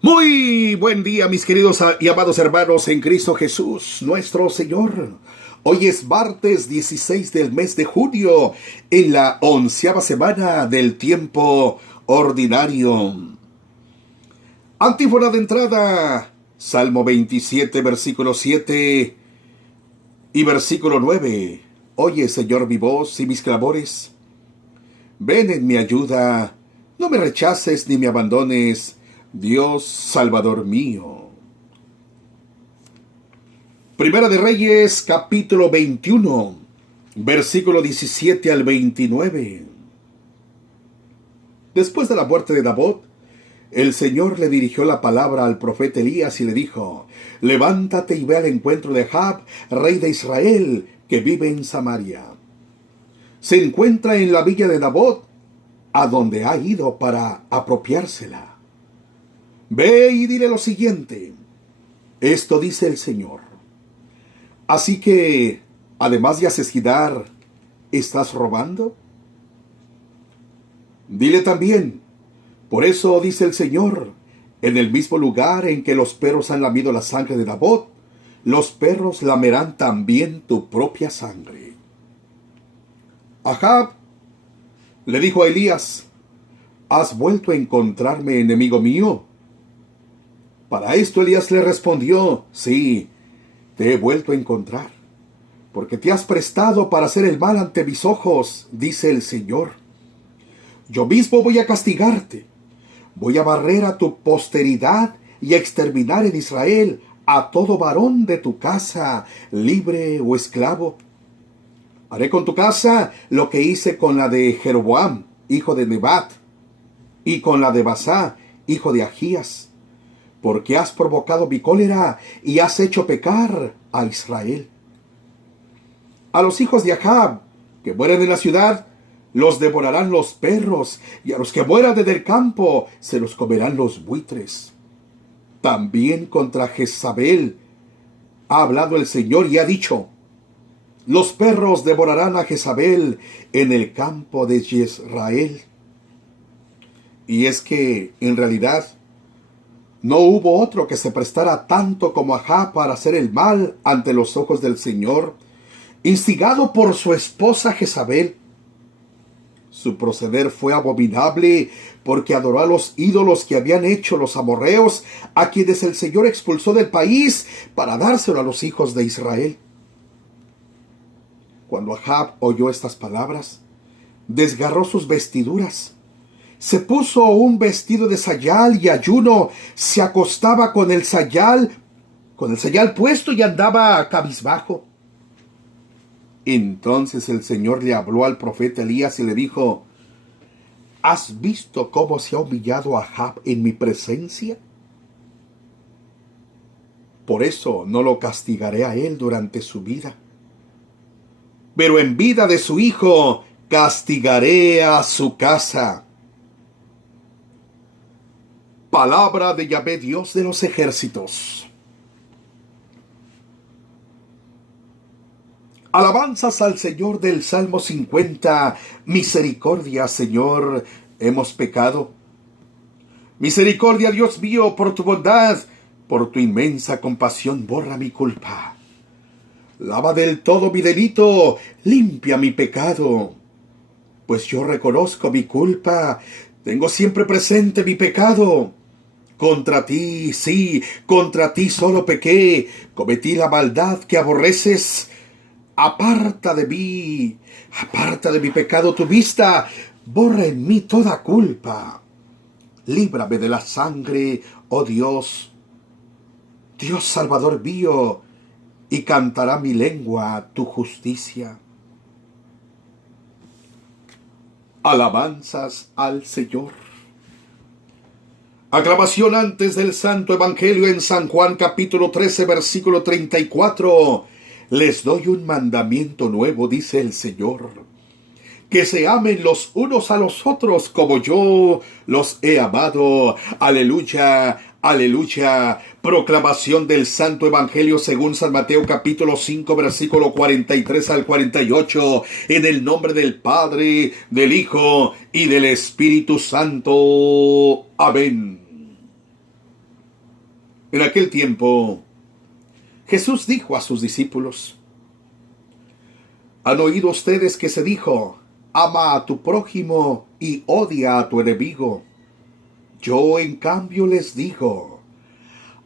Muy buen día, mis queridos y amados hermanos en Cristo Jesús, nuestro Señor. Hoy es martes 16 del mes de junio, en la 11ª semana del tiempo ordinario. Antífona de entrada, Salmo 27, versículo 7 y versículo 9. Oye, Señor, mi voz y mis clamores. Ven en mi ayuda, no me rechaces ni me abandones, Dios Salvador mío. Primera de Reyes, capítulo 21, versículo 17 al 29. Después de la muerte de Nabot, el Señor le dirigió la palabra al profeta Elías y le dijo: levántate y ve al encuentro de Ahab, rey de Israel, que vive en Samaria. Se encuentra en la villa de Nabot, a donde ha ido para apropiársela. Ve y dile lo siguiente: esto dice el Señor. Así que, además de asesinar, ¿estás robando? Dile también: por eso dice el Señor, en el mismo lugar en que los perros han lamido la sangre de Nabot, los perros lamerán también tu propia sangre. Ahab le dijo a Elías: ¿has vuelto a encontrarme, enemigo mío? Para esto Elías le respondió: sí, te he vuelto a encontrar, porque te has prestado para hacer el mal ante mis ojos, dice el Señor. Yo mismo voy a castigarte, voy a barrer a tu posteridad y a exterminar en Israel a todo varón de tu casa, libre o esclavo. Haré con tu casa lo que hice con la de Jeroboam, hijo de Nebat, y con la de Basá, hijo de Ahías, porque has provocado mi cólera y has hecho pecar a Israel. A los hijos de Ahab, que mueren en la ciudad, los devorarán los perros, y a los que mueran en el campo, se los comerán los buitres. También contra Jezabel ha hablado el Señor y ha dicho: los perros devorarán a Jezabel en el campo de Jezreel. Y es que, en realidad, no hubo otro que se prestara tanto como Ahab para hacer el mal ante los ojos del Señor, instigado por su esposa Jezabel. Su proceder fue abominable porque adoró a los ídolos que habían hecho los amorreos, a quienes el Señor expulsó del país para dárselo a los hijos de Israel. Cuando Ahab oyó estas palabras, desgarró sus vestiduras, se puso un vestido de sayal y ayuno, se acostaba con el sayal puesto y andaba cabizbajo. Entonces el Señor le habló al profeta Elías y le dijo: ¿has visto cómo se ha humillado Ahab en mi presencia? Por eso no lo castigaré a él durante su vida, pero en vida de su hijo castigaré a su casa. Palabra de Yahvé, Dios de los ejércitos. Alabanzas al Señor del Salmo 50. Misericordia, Señor, hemos pecado. Misericordia, Dios mío, por tu bondad, por tu inmensa compasión, borra mi culpa. Lava del todo mi delito, limpia mi pecado. Pues yo reconozco mi culpa, tengo siempre presente mi pecado. Contra ti, sí, contra ti solo pequé, cometí la maldad que aborreces. Aparta de mi pecado tu vista, borra en mí toda culpa. Líbrame de la sangre, oh Dios, Dios Salvador mío, y cantará mi lengua tu justicia. Alabanzas al Señor. Aclamación antes del Santo Evangelio en San Juan capítulo 13 versículo 34. Les doy un mandamiento nuevo, dice el Señor: que se amen los unos a los otros como yo los he amado. Aleluya, aleluya. Proclamación del Santo Evangelio según San Mateo capítulo 5 versículo 43 al 48. En el nombre del Padre, del Hijo y del Espíritu Santo. Amén. En aquel tiempo, Jesús dijo a sus discípulos: ¿Han oído ustedes que se dijo, ama a tu prójimo y odia a tu enemigo? Yo en cambio les digo,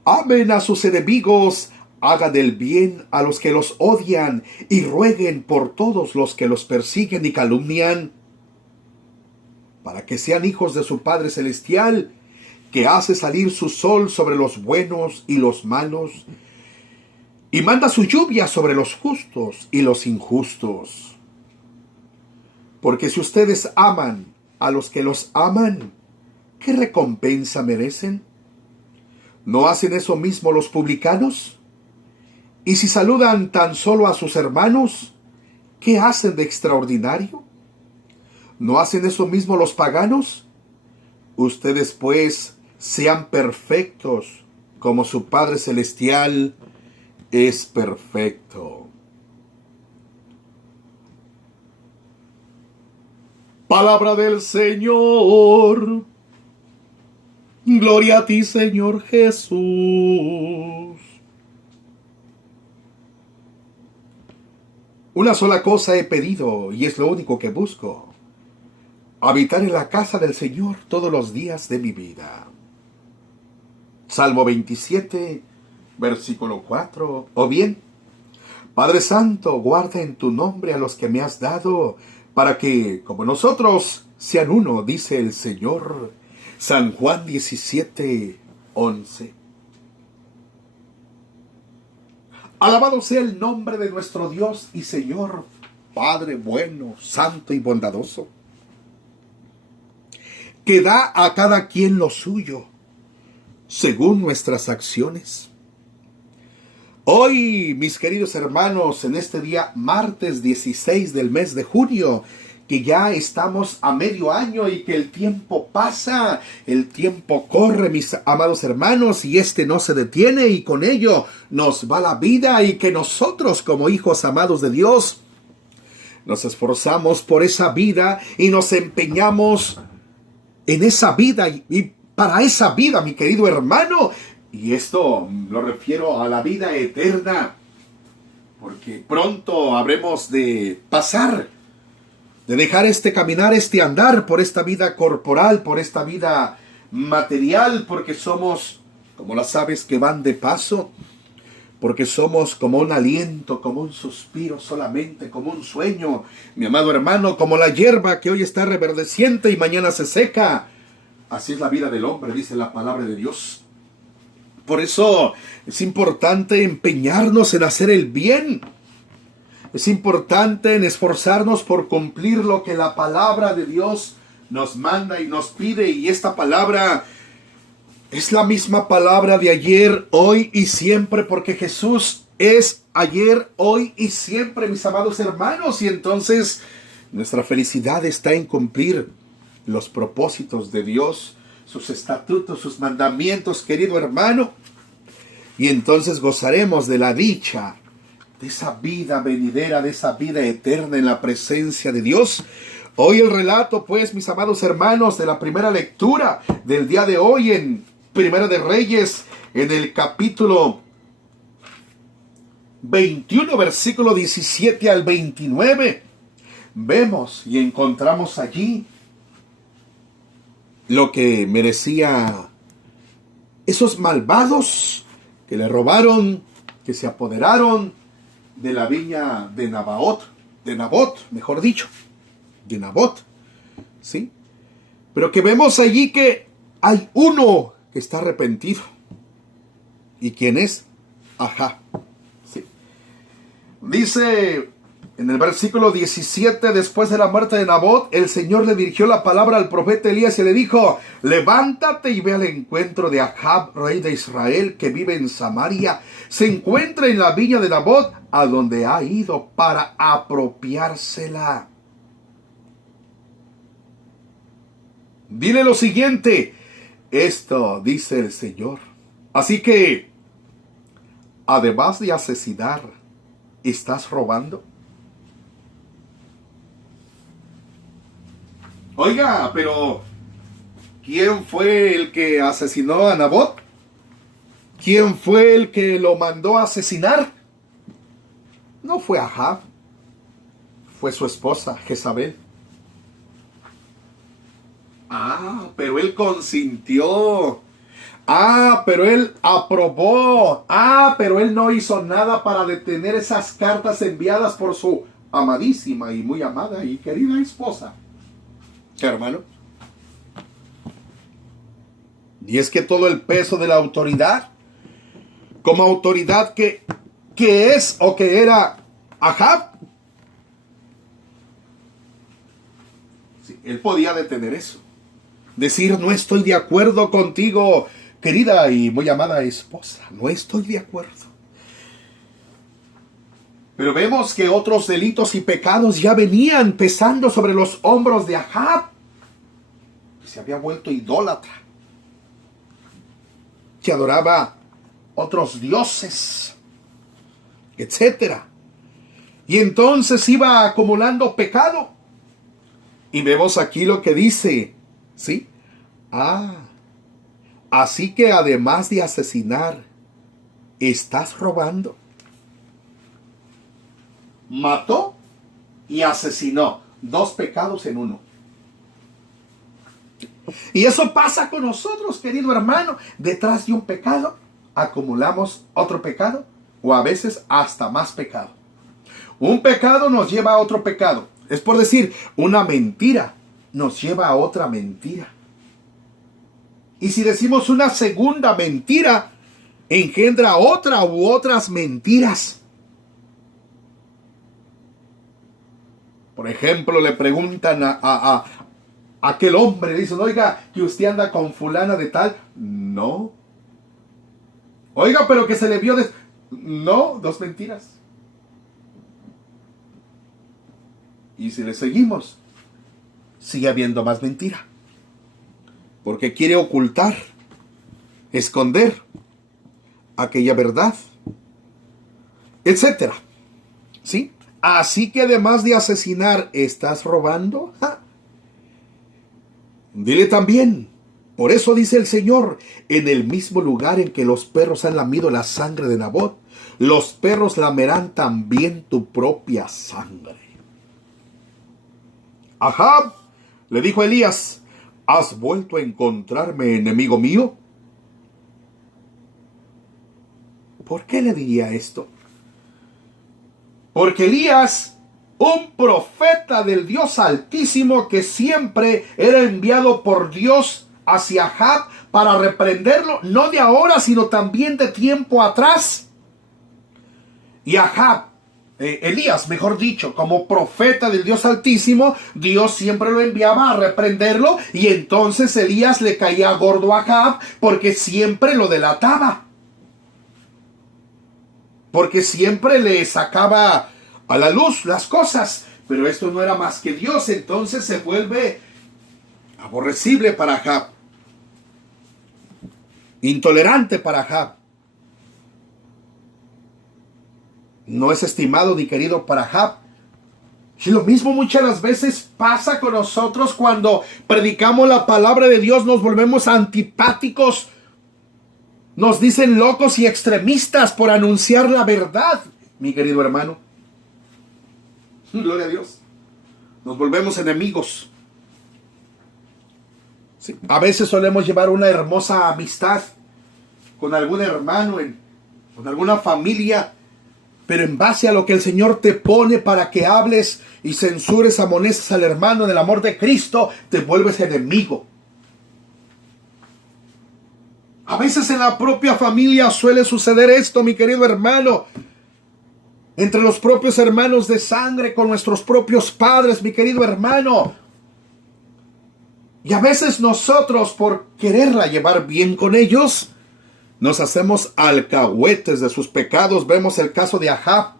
amen a sus enemigos, hagan el bien a los que los odian y rueguen por todos los que los persiguen y calumnian, para que sean hijos de su Padre Celestial, que hace salir su sol sobre los buenos y los malos, y manda su lluvia sobre los justos y los injustos. Porque si ustedes aman a los que los aman, ¿qué recompensa merecen? ¿No hacen eso mismo los publicanos? Y si saludan tan solo a sus hermanos, ¿qué hacen de extraordinario? ¿No hacen eso mismo los paganos? Ustedes pues sean perfectos, como su Padre Celestial es perfecto. Palabra del Señor. Gloria a ti, Señor Jesús. Una sola cosa he pedido, y es lo único que busco: habitar en la casa del Señor todos los días de mi vida. Salmo 27, versículo 4. O bien, Padre Santo, guarda en tu nombre a los que me has dado, para que, como nosotros, sean uno, dice el Señor. San Juan 17, 11. Alabado sea el nombre de nuestro Dios y Señor, Padre bueno, santo y bondadoso, que da a cada quien lo suyo, según nuestras acciones. Hoy, mis queridos hermanos, en este día martes 16 del mes de junio, que ya estamos a medio año y que el tiempo pasa, el tiempo corre, mis amados hermanos, y este no se detiene, y con ello nos va la vida, y que nosotros, como hijos amados de Dios, nos esforzamos por esa vida y nos empeñamos en esa vida y para esa vida, mi querido hermano. Y esto lo refiero a la vida eterna, porque pronto habremos de pasar, de dejar este caminar, este andar por esta vida corporal, por esta vida material, porque somos como las aves que van de paso, porque somos como un aliento, como un suspiro solamente, como un sueño, mi amado hermano, como la hierba que hoy está reverdeciente y mañana se seca. Así es la vida del hombre, dice la palabra de Dios. Por eso es importante empeñarnos en hacer el bien. Es importante en esforzarnos por cumplir lo que la palabra de Dios nos manda y nos pide. Y esta palabra es la misma palabra de ayer, hoy y siempre, porque Jesús es ayer, hoy y siempre, mis amados hermanos. Y entonces nuestra felicidad está en cumplir los propósitos de Dios, sus estatutos, sus mandamientos, querido hermano. Y entonces gozaremos de la dicha, de esa vida venidera, de esa vida eterna en la presencia de Dios. Hoy el relato, pues, mis amados hermanos, de la primera lectura del día de hoy en Primera de Reyes, en el capítulo 21, versículo 17 al 29, vemos y encontramos allí lo que merecía esos malvados que le robaron, que se apoderaron de la viña de Nabot, mejor dicho, de Nabot, ¿sí? Pero que vemos allí que hay uno que está arrepentido. ¿Y quién es? Ahab, ¿sí? Dice en el versículo 17, después de la muerte de Nabot, el Señor le dirigió la palabra al profeta Elías y le dijo: levántate y ve al encuentro de Ahab, rey de Israel, que vive en Samaria. Se encuentra en la viña de Nabot, a donde ha ido para apropiársela. Dile lo siguiente: esto dice el Señor. Así que, además de asesinar, ¿estás robando? Oiga, pero ¿quién fue el que asesinó a Nabot? ¿Quién fue el que lo mandó a asesinar? No fue Ahab, fue su esposa, Jezabel. Ah, pero él consintió. Ah, pero él aprobó. Ah, pero él no hizo nada para detener esas cartas enviadas por su amadísima y muy amada y querida esposa. Hermano. Y es que todo el peso de la autoridad, como autoridad que es o que era Ahab, sí, él podía detener eso. Decir, no estoy de acuerdo contigo, querida y muy amada esposa. No estoy de acuerdo. Pero vemos que otros delitos y pecados ya venían pesando sobre los hombros de Ahab. Se había vuelto idólatra. Que adoraba otros dioses, etcétera. Y entonces iba acumulando pecado. Y vemos aquí lo que dice, ¿sí? Así que además de asesinar, ¿estás robando? Mató y asesinó. 2 pecados en uno. Y eso pasa con nosotros, querido hermano. Detrás de un pecado, acumulamos otro pecado, o a veces hasta más pecado. Un pecado nos lleva a otro pecado. Es por decir, una mentira nos lleva a otra mentira. Y si decimos una segunda mentira, engendra otra u otras mentiras. Por ejemplo, le preguntan a aquel hombre, le dicen, oiga, que usted anda con fulana de tal. No. Oiga, pero que se le vio de... No, 2 mentiras. Y si le seguimos, sigue habiendo más mentira. Porque quiere ocultar, esconder aquella verdad, etcétera. ¿Sí? Así que además de asesinar, ¿estás robando? ¡Ja! Dile también, por eso dice el Señor, en el mismo lugar en que los perros han lamido la sangre de Nabot, los perros lamerán también tu propia sangre. Ahab le dijo a Elías, ¿has vuelto a encontrarme, enemigo mío? ¿Por qué le diría esto? Porque Elías, un profeta del Dios Altísimo que siempre era enviado por Dios hacia Ahab para reprenderlo, no de ahora, sino también de tiempo atrás. Y Ahab, Elías, mejor dicho, como profeta del Dios Altísimo, Dios siempre lo enviaba a reprenderlo, y entonces Elías le caía gordo a Ahab porque siempre lo delataba. Porque siempre le sacaba a la luz las cosas. Pero esto no era más que Dios. Entonces se vuelve aborrecible para Ahab. Intolerante para Ahab. No es estimado ni querido para Ahab. Y lo mismo muchas veces pasa con nosotros cuando predicamos la palabra de Dios. Nos volvemos antipáticos. Nos dicen locos y extremistas por anunciar la verdad, mi querido hermano. Gloria a Dios. Nos volvemos enemigos. Sí. A veces solemos llevar una hermosa amistad con algún hermano, con alguna familia, pero en base a lo que el Señor te pone para que hables y censures, amonestes al hermano en el amor de Cristo, te vuelves enemigo. A veces en la propia familia suele suceder esto, mi querido hermano. Entre los propios hermanos de sangre, con nuestros propios padres, mi querido hermano. Y a veces nosotros, por quererla llevar bien con ellos, nos hacemos alcahuetes de sus pecados. Vemos el caso de Ahab.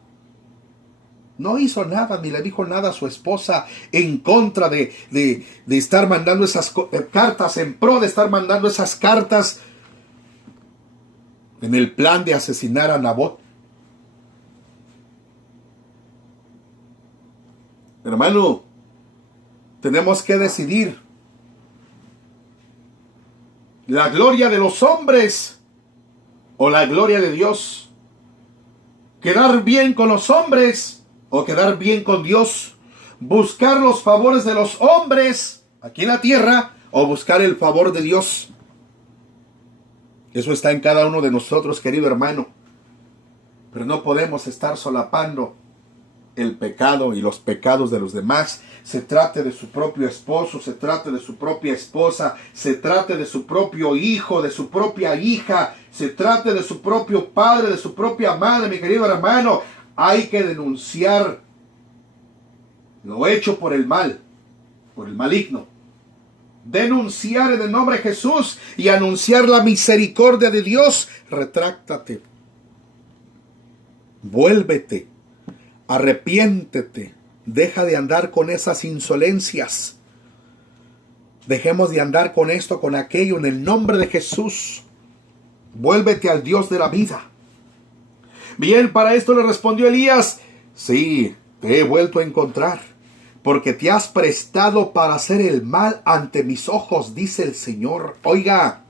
No hizo nada, ni le dijo nada a su esposa en contra de estar mandando esas cartas, en pro de estar mandando esas cartas en el plan de asesinar a Nabot. Hermano, tenemos que decidir. La gloria de los hombres o la gloria de Dios? ¿Quedar bien con los hombres o quedar bien con Dios? ¿Buscar los favores de los hombres aquí en la tierra o buscar el favor de Dios? Eso está en cada uno de nosotros, querido hermano. Pero no podemos estar solapando el pecado y los pecados de los demás. Se trate de su propio esposo, se trate de su propia esposa, se trate de su propio hijo, de su propia hija, se trate de su propio padre, de su propia madre, mi querido hermano. Hay que denunciar lo hecho por el mal, por el maligno. Denunciar en el nombre de Jesús y anunciar la misericordia de Dios. Retráctate. Vuélvete. Arrepiéntete. Deja de andar con esas insolencias. Dejemos de andar con esto, con aquello, en el nombre de Jesús. Vuélvete al Dios de la vida. Bien, para esto le respondió Elías: sí, te he vuelto a encontrar, porque te has prestado para hacer el mal ante mis ojos, dice el Señor. Oiga,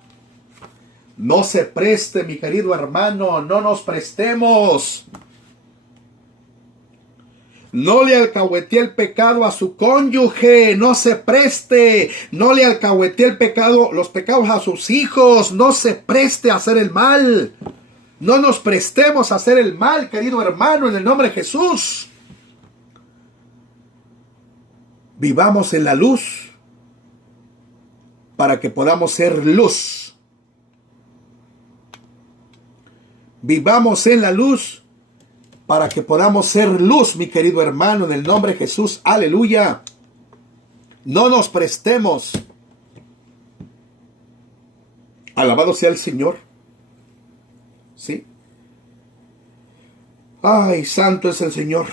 no se preste, mi querido hermano, no nos prestemos. No le alcahuetee el pecado a su cónyuge, no se preste. No le alcahuetee el pecado, los pecados a sus hijos, no se preste a hacer el mal. No nos prestemos a hacer el mal, querido hermano, en el nombre de Jesús. Vivamos en la luz para que podamos ser luz. Vivamos en la luz para que podamos ser luz, mi querido hermano, en el nombre de Jesús. Aleluya. No nos prestemos. Alabado sea el Señor. ¿Sí? Ay, santo es el Señor.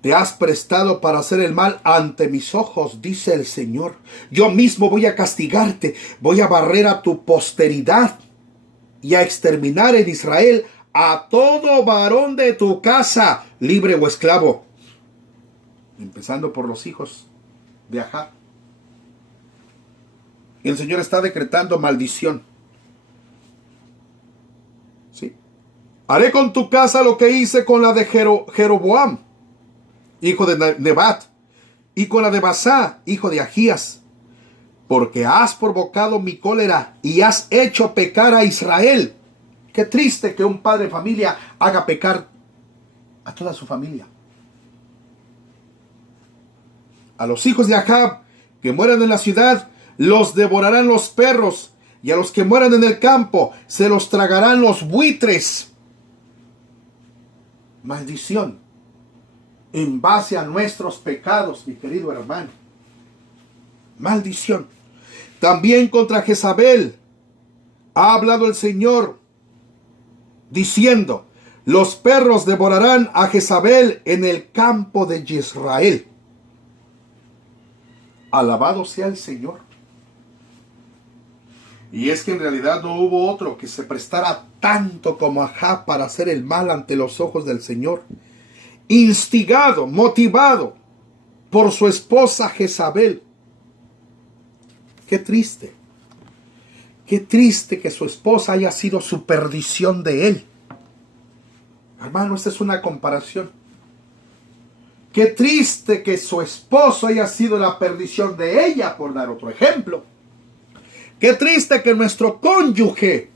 Te has prestado para hacer el mal ante mis ojos, dice el Señor. Yo mismo voy a castigarte, voy a barrer a tu posteridad y a exterminar en Israel a todo varón de tu casa, libre o esclavo. Empezando por los hijos de Ahab. Y el Señor está decretando maldición. ¿Sí? Haré con tu casa lo que hice con la de Jeroboam, hijo de Nebat, y con la de Basá, hijo de Agías, porque has provocado mi cólera y has hecho pecar a Israel. Qué triste que un padre de familia haga pecar a toda su familia. A los hijos de Ahab que mueran en la ciudad, los devorarán los perros, y a los que mueran en el campo, se los tragarán los buitres. Maldición en base a nuestros pecados, mi querido hermano. Maldición. También contra Jezabel ha hablado el Señor, diciendo: los perros devorarán a Jezabel en el campo de Israel. Alabado sea el Señor. Y es que en realidad no hubo otro que se prestara tanto como Ahab para hacer el mal ante los ojos del Señor. Instigado, motivado por su esposa Jezabel. Qué triste. Qué triste que su esposa haya sido su perdición de él. Hermano, esta es una comparación. Qué triste que su esposo haya sido la perdición de ella, por dar otro ejemplo. Qué triste que nuestro cónyuge,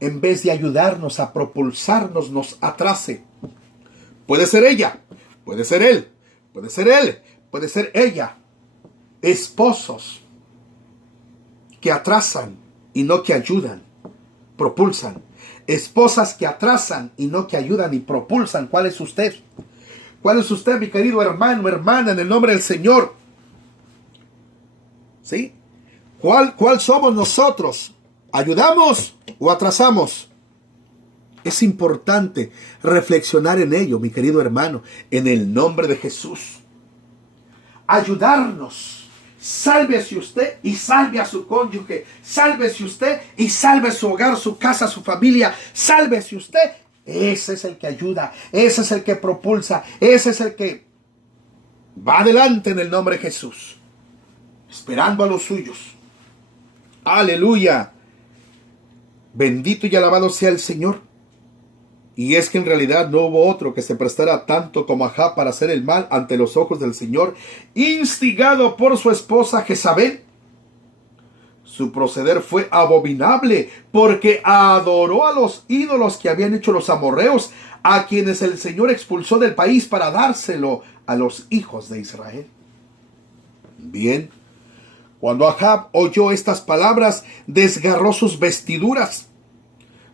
en vez de ayudarnos a propulsarnos, nos atrase. Puede ser ella, puede ser él, puede ser él, puede ser ella. Esposos que atrasan y no que ayudan, propulsan. Esposas que atrasan y no que ayudan y propulsan. ¿Cuál es usted? ¿Cuál es usted, mi querido hermano, hermana, en el nombre del Señor? ¿Sí? ¿Cuál somos nosotros? ¿Ayudamos o atrasamos? Es importante reflexionar en ello, mi querido hermano, en el nombre de Jesús. Ayudarnos. Sálvese usted y salve a su cónyuge. Sálvese usted y salve su hogar, su casa, su familia. Sálvese usted. Ese es el que ayuda. Ese es el que propulsa. Ese es el que va adelante en el nombre de Jesús. Esperando a los suyos. Aleluya. Bendito y alabado sea el Señor. Y es que en realidad no hubo otro que se prestara tanto como Ahab para hacer el mal ante los ojos del Señor, instigado por su esposa Jezabel. Su proceder fue abominable porque adoró a los ídolos que habían hecho los amorreos, a quienes el Señor expulsó del país para dárselo a los hijos de Israel. Bien, cuando Ahab oyó estas palabras, desgarró sus vestiduras,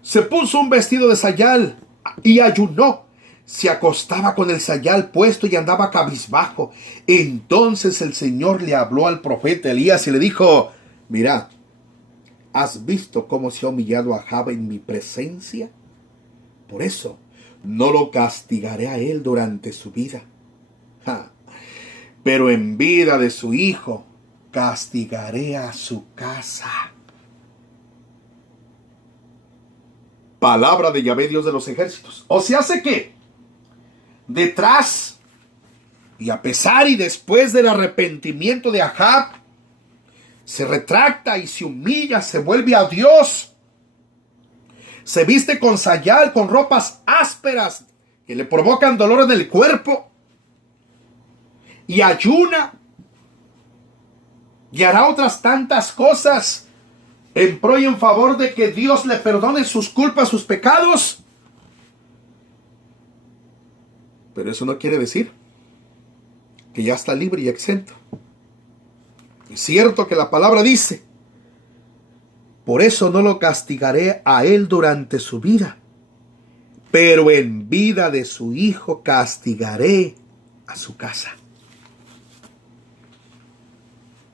se puso un vestido de sayal y ayunó. Se acostaba con el sayal puesto y andaba cabizbajo. Entonces el Señor le habló al profeta Elías y le dijo: mira, ¿has visto cómo se ha humillado Ahab en mi presencia? Por eso no lo castigaré a él durante su vida. Pero en vida de su hijo castigaré a su casa. Palabra de Yahvé, Dios de los ejércitos. O se hace que detrás y a pesar y después del arrepentimiento de Ahab, se retracta y se humilla, se vuelve a Dios. Se viste con sayal, con ropas ásperas que le provocan dolor en el cuerpo. Y ayuna. Y hará otras tantas cosas en pro y en favor de que Dios le perdone sus culpas, sus pecados. Pero eso no quiere decir que ya está libre y exento. Es cierto que la palabra dice: por eso no lo castigaré a él durante su vida, pero en vida de su hijo castigaré a su casa.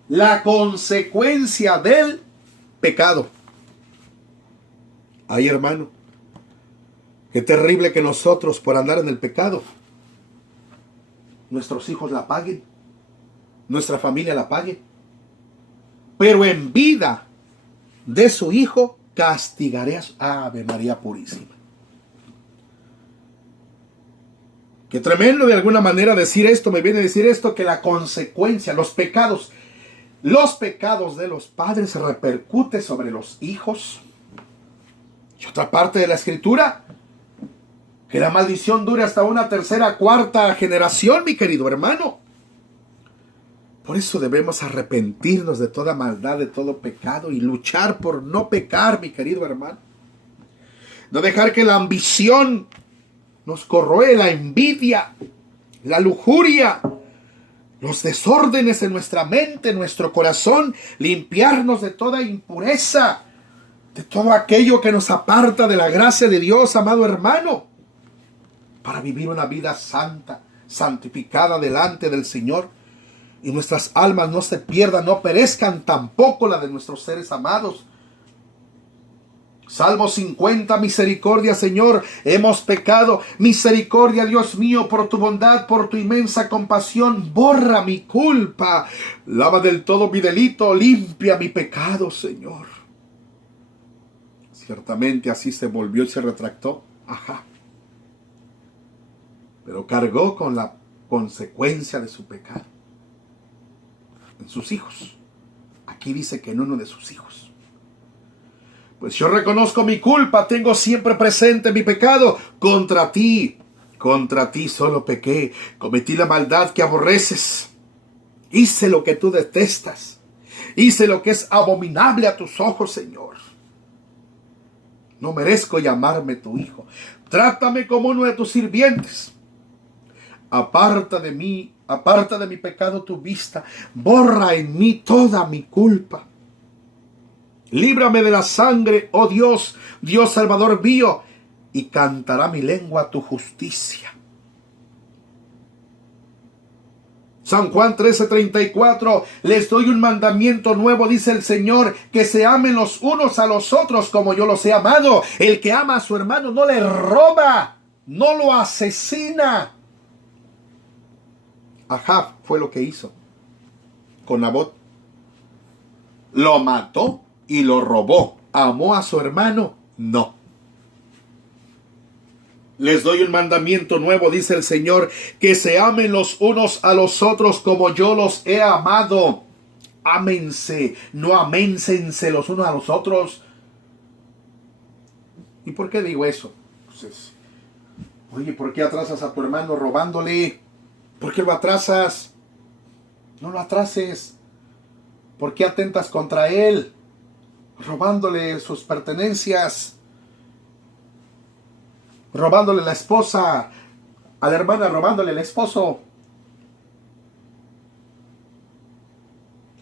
La consecuencia del pecado. Ay, hermano, qué terrible que nosotros, por andar en el pecado, nuestros hijos la paguen, nuestra familia la pague. Pero en vida de su hijo castigaré a su... Ave María Purísima. Qué tremendo de alguna manera decir esto. Me viene a decir esto, que la consecuencia, los pecados de los padres se repercuten sobre los hijos. Y otra parte de la escritura, que la maldición dure hasta una tercera, cuarta generación, mi querido hermano. Por eso debemos arrepentirnos de toda maldad, de todo pecado y luchar por no pecar, mi querido hermano. No dejar que la ambición nos corroe, la envidia, la lujuria, los desórdenes en nuestra mente, en nuestro corazón, limpiarnos de toda impureza, de todo aquello que nos aparta de la gracia de Dios, amado hermano, para vivir una vida santa, santificada delante del Señor, y nuestras almas no se pierdan, no perezcan, tampoco la de nuestros seres amados. Salmo 50, misericordia, Señor, hemos pecado. Misericordia, Dios mío, por tu bondad, por tu inmensa compasión, borra mi culpa. Lava del todo mi delito, limpia mi pecado, Señor. Ciertamente así se volvió y se retractó. Ajá. Pero cargó con la consecuencia de su pecado en sus hijos. Aquí dice que en uno de sus hijos. Pues yo reconozco mi culpa, tengo siempre presente mi pecado. Contra ti solo pequé, cometí la maldad que aborreces. Hice lo que tú detestas, hice lo que es abominable a tus ojos, Señor. No merezco llamarme tu hijo. Trátame como uno de tus sirvientes. Aparta de mi pecado tu vista, borra en mí toda mi culpa. Líbrame de la sangre, oh Dios, Dios Salvador mío, y cantará mi lengua tu justicia. San Juan 13:34, les doy un mandamiento nuevo, dice el Señor, que se amen los unos a los otros como yo los he amado. El que ama a su hermano no le roba, no lo asesina. Ahab fue lo que hizo con Nabot. Lo mató y lo robó. ¿Amó a su hermano? No. Les doy un mandamiento nuevo, dice el Señor, que se amen los unos a los otros como yo los he amado. ámense, no améncense los unos a los otros. ¿Y por qué digo eso? Pues oye, ¿por qué atrasas a tu hermano robándole? ¿Por qué lo atrasas? No lo atrases. ¿Por qué atentas contra él? Robándole sus pertenencias. Robándole la esposa. A la hermana robándole el esposo.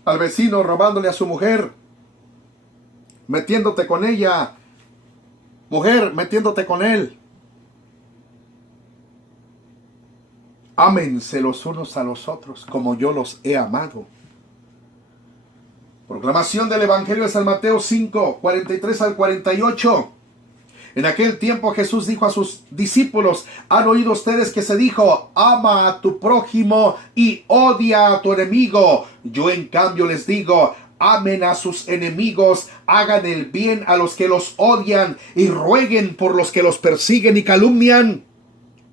Al vecino robándole a su mujer. Metiéndote con ella. Mujer, metiéndote con él. Ámense los unos a los otros como yo los he amado. Proclamación del Evangelio de San Mateo 5, 43 al 48. En aquel tiempo Jesús dijo a sus discípulos: ¿Han oído ustedes que se dijo, ama a tu prójimo y odia a tu enemigo? Yo en cambio les digo, amen a sus enemigos, hagan el bien a los que los odian y rueguen por los que los persiguen y calumnian,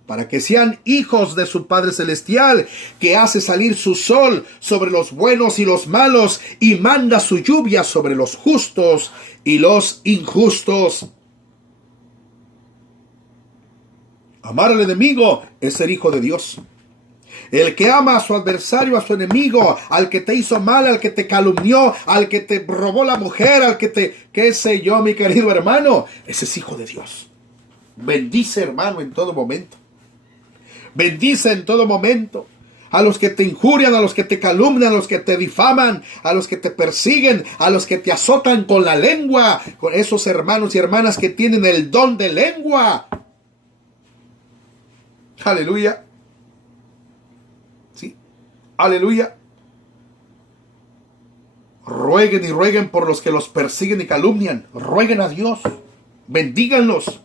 para que sean hijos de su Padre Celestial, que hace salir su sol sobre los buenos y los malos, y manda su lluvia sobre los justos y los injustos. Amar al enemigo es ser hijo de Dios. El que ama a su adversario, a su enemigo, al que te hizo mal, al que te calumnió, al que te robó la mujer, al que qué sé yo, mi querido hermano, ese es hijo de Dios. Bendice, hermano, en todo momento. Bendice en todo momento a los que te injurian, a los que te calumnian, a los que te difaman, a los que te persiguen, a los que te azotan con la lengua, con esos hermanos y hermanas que tienen el don de lengua. Aleluya. Sí, aleluya. Rueguen y rueguen por los que los persiguen y calumnian. Rueguen a Dios. Bendíganlos.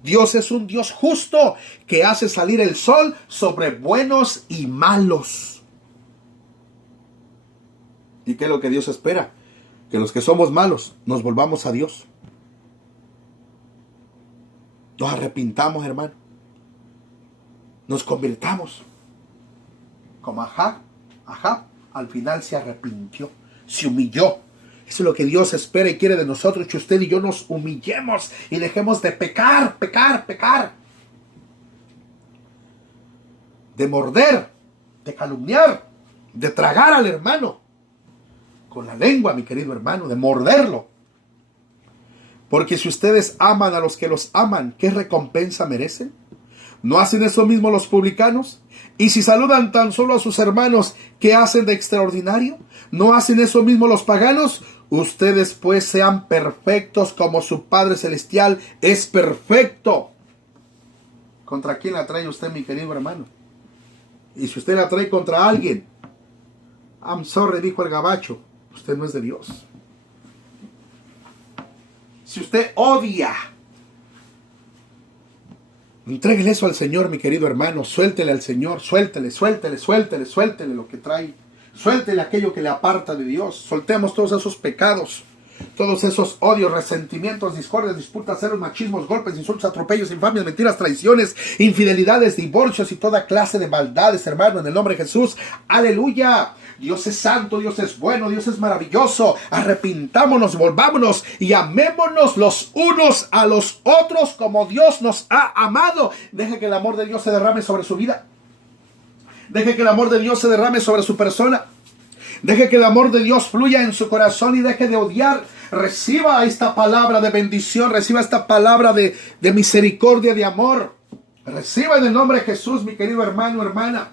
Dios es un Dios justo que hace salir el sol sobre buenos y malos. ¿Y qué es lo que Dios espera? Que los que somos malos nos volvamos a Dios. Nos arrepintamos, hermano. Nos convirtamos. Como Ahab al final se arrepintió, se humilló. Eso es lo que Dios espera y quiere de nosotros, que usted y yo nos humillemos y dejemos de pecar. De morder, de calumniar, de tragar al hermano. Con la lengua, mi querido hermano, de morderlo. Porque si ustedes aman a los que los aman, ¿qué recompensa merecen? ¿No hacen eso mismo los publicanos? Y si saludan tan solo a sus hermanos, ¿qué hacen de extraordinario? ¿No hacen eso mismo los paganos? Ustedes pues sean perfectos como su Padre Celestial es perfecto. ¿Contra quién la trae usted, mi querido hermano? Y si usted la trae contra alguien, I'm sorry, dijo el gabacho, usted no es de Dios. Si usted odia, entréguele eso al Señor, mi querido hermano. Suéltele al Señor, suéltele lo que trae. Suéltele aquello que le aparta de Dios. Soltemos todos esos pecados, todos esos odios, resentimientos, discordias, disputas, celos, machismos, golpes, insultos, atropellos, infamias, mentiras, traiciones, infidelidades, divorcios y toda clase de maldades, hermano, en el nombre de Jesús. Aleluya. Dios es santo, Dios es bueno, Dios es maravilloso. Arrepintámonos, volvámonos y amémonos los unos a los otros como Dios nos ha amado. Deje que el amor de Dios se derrame sobre su vida. Deje que el amor de Dios se derrame sobre su persona. Deje que el amor de Dios fluya en su corazón y deje de odiar. Reciba esta palabra de bendición, reciba esta palabra de misericordia, de amor. Reciba en el nombre de Jesús, mi querido hermano, hermana.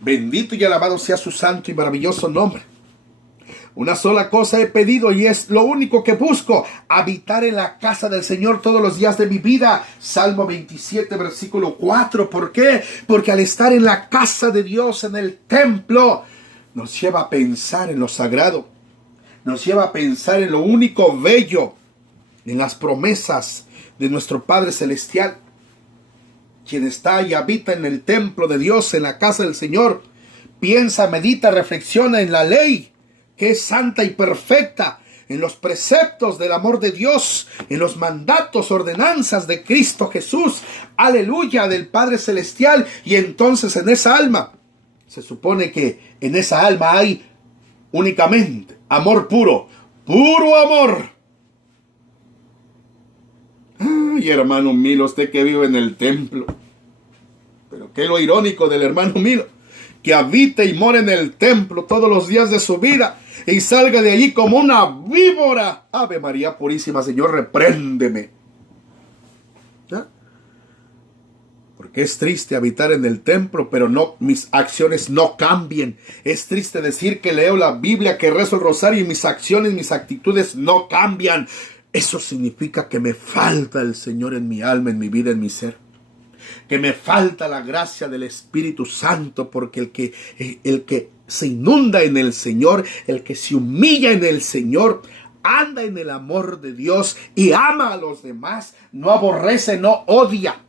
Bendito y alabado sea su santo y maravilloso nombre. Una sola cosa he pedido y es lo único que busco: habitar en la casa del Señor todos los días de mi vida. Salmo 27, versículo 4. ¿Por qué? Porque al estar en la casa de Dios, en el templo, nos lleva a pensar en lo sagrado. Nos lleva a pensar en lo único bello, en las promesas de nuestro Padre Celestial. Quien está y habita en el templo de Dios, en la casa del Señor, piensa, medita, reflexiona en la ley, que es santa y perfecta, en los preceptos del amor de Dios, en los mandatos, ordenanzas de Cristo Jesús, aleluya, del Padre Celestial. Y entonces en esa alma Se supone que en esa alma hay únicamente amor puro, puro amor. Ay, hermano Milo, usted que vive en el templo. Pero qué lo irónico del hermano Milo, que habite y more en el templo todos los días de su vida y salga de allí como una víbora. Ave María Purísima, Señor, repréndeme. ¿Ya? Porque es triste habitar en el templo, pero no, mis acciones no cambien. Es triste decir que leo la Biblia, que rezo el rosario y mis acciones, mis actitudes no cambian. Eso significa que me falta el Señor en mi alma, en mi vida, en mi ser. Que me falta la gracia del Espíritu Santo, porque el que se inunda en el Señor, el que se humilla en el Señor, anda en el amor de Dios y ama a los demás, no aborrece, no odia.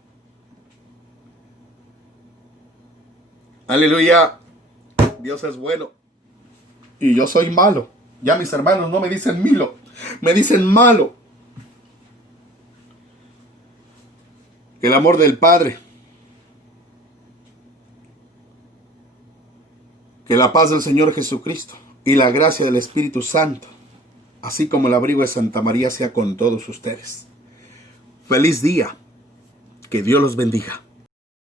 Aleluya. Dios es bueno y yo soy malo. Ya mis hermanos no me dicen Milo, me dicen malo. Que el amor del Padre, que la paz del Señor Jesucristo y la gracia del Espíritu Santo, así como el abrigo de Santa María, sea con todos ustedes. Feliz día. Que Dios los bendiga.